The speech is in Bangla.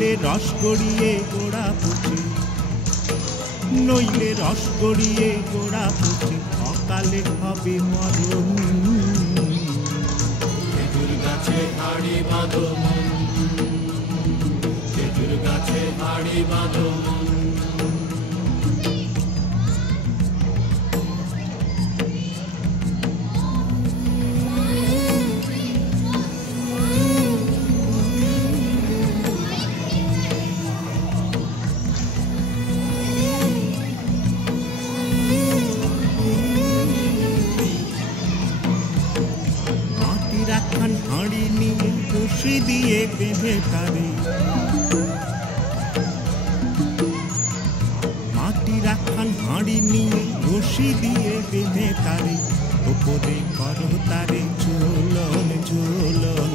নইলে রস গড়িয়ে গোড়া পচে, নইলে রস গড়িয়ে গোড়া পচে, অকালে হবে মরণ। খেজুর গাছে হাড়ি বাঁধো মন, খেজুর গাছে হাড়ি বাঁধো মন। রাখান হাঁড়ি নিয়ে রশি দিয়ে বেঁধে তারে, মাটি রাখান হাঁড়ি নিয়ে রশি দিয়ে বেঁধে তারে, ওপরে করো তারে ঝোলন ঝোলন।